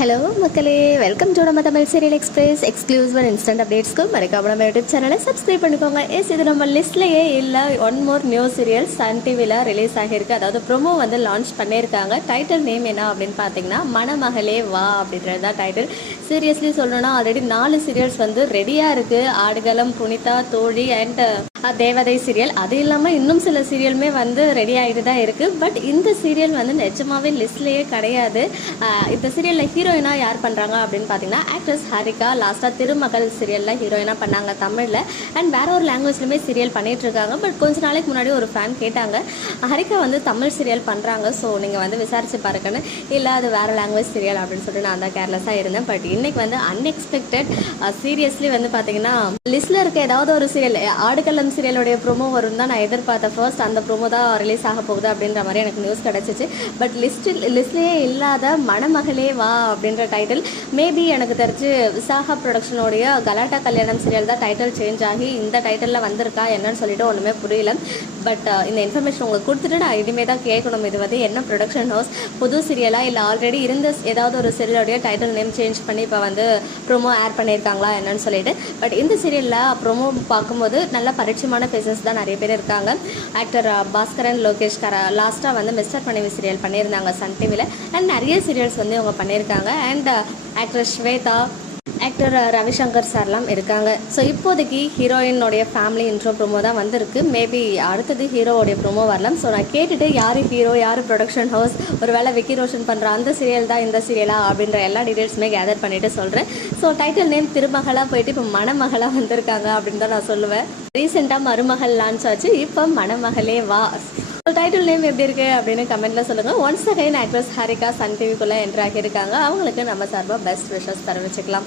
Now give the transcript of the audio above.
Hello மக்களே. Welcome to நம்ம Tamil serial express exclusive and instant அப்டேட்ஸ்க்கு மறக்காம நம்ம யூடியூப் சேனலை சப்ஸ்கிரைப் பண்ணிக்கோங்க. எஸ் இது நம்ம லிஸ்ட்லேயே இல்லை one more new serial Sun டிவியில் ரிலீஸ் ஆகியிருக்கு. அதாவது ப்ரோமோ வந்து லான்ச் பண்ணியிருக்காங்க. டைட்டில் நேம் என்ன அப்படின்னு பார்த்தீங்கன்னா மணமகளே வா அப்படின்றது தான் டைட்டில் சீரியஸ்லி சொல்லணும்னா ஆல்ரெடி நாலு சீரியல்ஸ் வந்து ரெடியாக இருக்குது ஆடுகளம் புனிதா தோழி அண்ட் தேவதை சீரியல். அது இல்லாமல் இன்னும் சில சீரியலுமே வந்து ரெடி ஆகிட்டு தான் இருக்குது பட் இந்த சீரியல் வந்து நிஜமாகவே லிஸ்ட்லேயே கிடையாது. இந்த சீரியலில் ஹீரோயினாக யார் பண்ணுறாங்க அப்படின்னு பார்த்தீங்கன்னா ஆக்ட்ரஸ் ஹரிகா. லாஸ்ட்டாக திருமகள் சீரியலில் ஹீரோயினாக பண்ணாங்க தமிழில். அண்ட் வேற ஒரு லாங்குவேஜ்லையுமே சீரியல் பண்ணிகிட்ருக்காங்க பட் கொஞ்ச நாளைக்கு முன்னாடி ஒரு ஃபேன் கேட்டாங்க ஹரிகா வந்து தமிழ் சீரியல் பண்ணுறாங்க ஸோ நீங்கள் வந்து விசாரித்து பாருங்கன்னு. இல்லை அது வேறு லாங்குவேஜ் சீரியல் அப்படின்னு சொல்லிட்டு நான் தான் கேர்லெஸ்ஸாக இருந்தேன். பட் இன்றைக்கி வந்து அன்எக்ஸ்பெக்டட் சீரியஸ்லி வந்து பார்த்தீங்கன்னா லிஸ்ட்டில் இருக்க ஏதாவது ஒரு சீரியல் ஆடுகளம் சீரியலுடைய ப்ரோமோ வரும் தான் நான் எதிர்பார்த்த ஃபர்ஸ்ட் அந்த ப்ரோமோ தான் ரிலீஸ் ஆக போகுது அப்படின்ற மாதிரி எனக்கு நியூஸ் கிடச்சிச்சு. பட் லிஸ்ட்டில் லிஸ்ட்லேயே இல்லாத மணமகளே வா அப்படின்ற டைட்டில் மேபி எனக்கு தெரிஞ்சு விசாகா ப்ரொடக்ஷனுடைய கலாட்டா கல்யாணம் சீரியல் தான் டைட்டில் சேஞ்ச் ஆகி இந்த டைட்டிலில் வந்திருக்கா என்னன்னு சொல்லிட்டு ஒன்றுமே புரியல. பட் இந்த இன்ஃபர்மேஷன் உங்களுக்கு கொடுத்துட்டு நான் இனிமே தான் கேட்கணும். இது வந்து என்ன ப்ரொடக்ஷன் ஹவுஸ் புது சீரியலாக இல்லை ஆல்ரெடி இருந்த ஏதாவது ஒரு சீரியலுடைய டைட்டில் நேம் சேஞ்ச் பண்ணி இப்போ வந்து ப்ரோமோ ஆட் பண்ணியிருக்காங்களா என்னன்னு சொல்லிட்டு. பட் இந்த சீரியலில் ப்ரோமோ பார்க்கும்போது நல்ல பரிச்சயமான ஃபேஸஸ் தான் நிறைய பேர் இருக்காங்க. ஆக்டர் uh, பாஸ்கரன் லோகேஷ் கரா லாஸ்ட்டாக வந்து மிஸ்டர் பணிவி சீரியல் பண்ணியிருந்தாங்க சன் டிவியில் அண்ட் நிறைய சீரியல்ஸ் வந்து இவங்க பண்ணியிருக்காங்க. And actor uh, Swetha actor Ravishankar uh, சார்லாம் இருக்காங்க. ஸோ இப்போதைக்கு ஹீரோயினுடைய ஃபேமிலி இன்ட்ரோ ப்ரோமோ தான் வந்திருக்கு. மேபி அடுத்தது ஹீரோவோடைய ப்ரோமோ வரலாம். ஸோ நான் கேட்டுட்டு யார் ஹீரோ யார் ப்ரொடக்ஷன் ஹவுஸ் ஒரு வேளை விக்கி ரோஷன் பண்ணுற அந்த சீரியல் தான் இந்த சீரியலா அப்படின்ற எல்லா டீட்டெயில்ஸுமே கேதர் பண்ணிட்டு சொல்கிறேன் ஸோ டைட்டில் நேம் திருமகளாக போயிட்டு இப்போ மணமகளாக வந்திருக்காங்க அப்படின்னு தான் நான் சொல்லுவேன். ரீசெண்டாக மருமகள் லான்ச் ஆச்சு. இப்போ மணமகளே வா. டைட்டில் நேம் எப்படி இருக்கு அப்படின்னு கமெண்ட்ல சொல்லுங்க. Once again actress Harika Sun டிவிக்குள்ள என்ட்ரு இருக்காங்க அவங்களுக்கு நம்ம சார்பாக பெஸ்ட் விஷஸ் தெரிவிச்சுக்கலாம்.